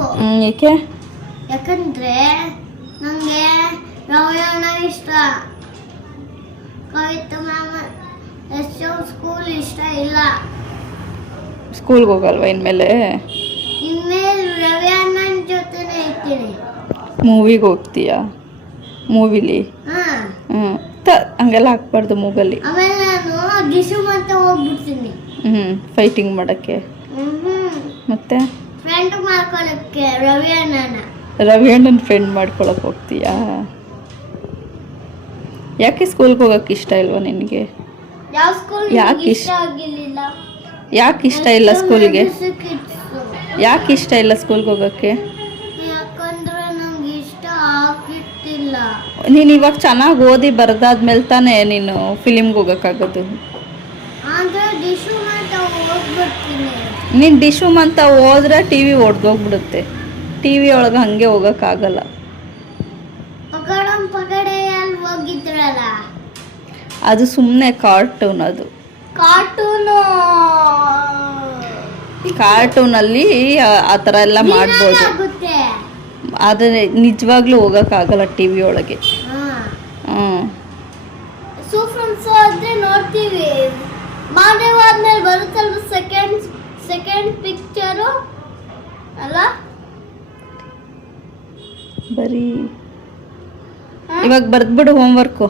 ಹೋಗ್ಬೇಕು. ಏಕೆ? ಯಾಕಂದ್ರೆ ನಂಗೆ ರಾವಣ ಇಷ್ಟ, ಕವಿತಾ ಮ್ಯಾಮ್ ಸ್ಕೂಲ್ ಇಷ್ಟ ಇಲ್ಲ. ಸ್ಕೂಲ್ಗೆ ಹೋಗಲ್ವಾ ಇನ್ಮೇಲೆ? ಇನ್ಮೇಲೆ ರವಿ ಅಣ್ಣನ ಜೊತೆನೇ ಇರ್ತೀನಿ. ಮೂವಿಗೆ ಹೋಗ್ತೀಯಾ? ಮೂವಿಲಿ ಹಂಗೆಲ್ಲ ಹಾಕ್ಬಾರ್ದು ಮೂಗಲ್ಲಿ. ಆಮೇಲೆ ನಾನು ಡಿಶು ಅಂತ ಹೋಗ್ಬಿಡ್ತೀನಿ. ಫೈಟಿಂಗ್ ಮಾಡೋಕ್ಕೆ. ಮತ್ತೆ ಫ್ರೆಂಡ್ ಮಾಡ್ಕೊಳ್ಳೋಕ್ಕೆ ರವಿ ಅಣ್ಣನ ಫ್ರೆಂಡ್ ಮಾಡ್ಕೊಳಕ್ಕೆ ಹೋಗ್ತೀಯಾ? ಯಾಕೆ ಸ್ಕೂಲ್ಗೆ ಹೋಗಕ್ಕೆ ಇಷ್ಟ ಇಲ್ವಾ ನಿನಗೆ? ಯಾವ ಸ್ಕೂಲ್ ಯಾಕೆ ಇಷ್ಟ ಆಗಿಲ್ಲ? ಯಾಕೆ ಇಷ್ಟ ಇಲ್ಲ ಸ್ಕೂಲ್ಗೆ? ಯಾಕೆ ಇಷ್ಟ ಇಲ್ಲ ಸ್ಕೂಲ್ಗೆ ಹೋಗೋಕ್ಕೆ? ಯಾಕಂದ್ರೆ ನಂಗೆ ಇಷ್ಟ ಆಗ್ತಿಲ್ಲ. ನೀನು ಇವಾಗ ಚೆನ್ನಾಗಿ ಓದಿ ಬರೆದಾದ್ಮೇಲೆ ತಾನೇ ನೀನು ಫಿಲಿಮ್ಗೆ ಹೋಗೋಕ್ಕಾಗೋದು. ಆದರೆ ಡಿಶು ಅಂತ ಹೋಗ್ಬಿಡ್ತೀನಿ. ನೀನು ಡಿಶುಮ್ ಅಂತ ಹೋದ್ರೆ ಟಿ ವಿ ಒಡೆದೋಗ್ಬಿಡುತ್ತೆ. ಟಿ ವಿ ಒಳಗೆ ಹಾಗೆ ಹೋಗೋಕ್ಕಾಗಲ್ಲ. ಪಗಡೆಯಲ್ಲಿ ಹೋಗಿದ್ರಲ್ಲ, ಅದು ಸುಮ್ಮನೆ ಕಾರ್ಟೂನ್. ಅದು ಕಾರ್ಟೂನಲ್ಲಿ ಆ ಥರ ಎಲ್ಲ ಮಾಡ್ಬೋದು. ಆದರೆ ನಿಜವಾಗ್ಲೂ ಹೋಗೋಕ್ಕಾಗಲ್ಲ ಟಿ ವಿ ಒಳಗೆ. ಸೂಫ್ರನ್ಸ್ ಆದರೆ ನೋಡ್ತೀವಿ. ಮಾದೇವ ಆದ್ಮೇಲೆ ಬರುತ್ತಲ್ವ ಸೆಕೆಂಡ್ ಪಿಕ್ಚರು ಅಲ್ಲ? ಬರೀ ಇವಾಗ ಬರೆದ್ಬಿಡು ಹೋಮ್ವರ್ಕ್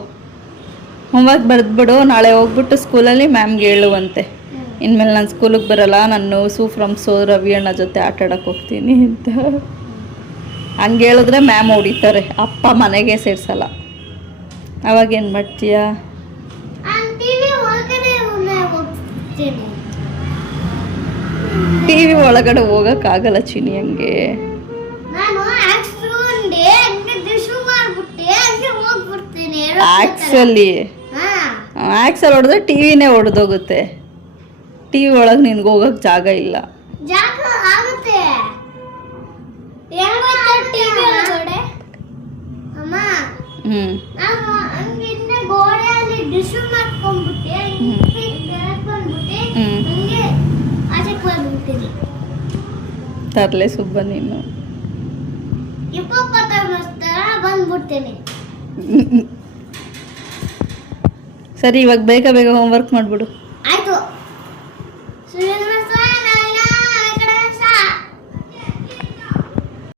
ಬರೆದ್ಬಿಡು. ನಾಳೆ ಹೋಗ್ಬಿಟ್ಟು ಸ್ಕೂಲಲ್ಲಿ ಮ್ಯಾಮ್ಗೆ ಹೇಳುವಂತೆ, ಇನ್ಮೇಲೆ ನಾನು ಸ್ಕೂಲಿಗೆ ಬರಲ್ಲ, ನಾನು ಸೂಫ್ರಮ್ಸು ರವಿ ಅಣ್ಣ ಜೊತೆ ಆಟ ಆಡಕ್ಕೆ ಹೋಗ್ತೀನಿ ಅಂತ. ಹಂಗೆ ಹೇಳಿದ್ರೆ ಮ್ಯಾಮ್ ಹೊಡಿತಾರೆ, ಅಪ್ಪ ಮನೆಗೆ ಸೇರಿಸಲ್ಲ. ಅವಾಗೇನು ಮಾಡ್ತೀಯಾ? ಟಿ ವಿ ಒಳಗಡೆ ಹೋಗೋಕ್ಕಾಗಲ್ಲ ಚಿನಿ ಹಂಗೆ. ಆಕ್ಸಲ್ ಹೊಡೆದ್ರೆ ಟಿ ವಿನೇ ಹೊಡೆದೋಗುತ್ತೆ. ಟಿ ವಿ ಒಳಗೆ ನಿನ್ಗೆ ಹೋಗೋಕ್ಕೆ ಜಾಗ ಇಲ್ಲ. ತರ್ಲೆ ಸುಬ್ಬ ನೀನು. ಸರಿ, ಇವಾಗ ಬೇಗ ಹೋಮ್ವರ್ಕ್ ಮಾಡ್ಬಿಡು. ಆಯ್ತು.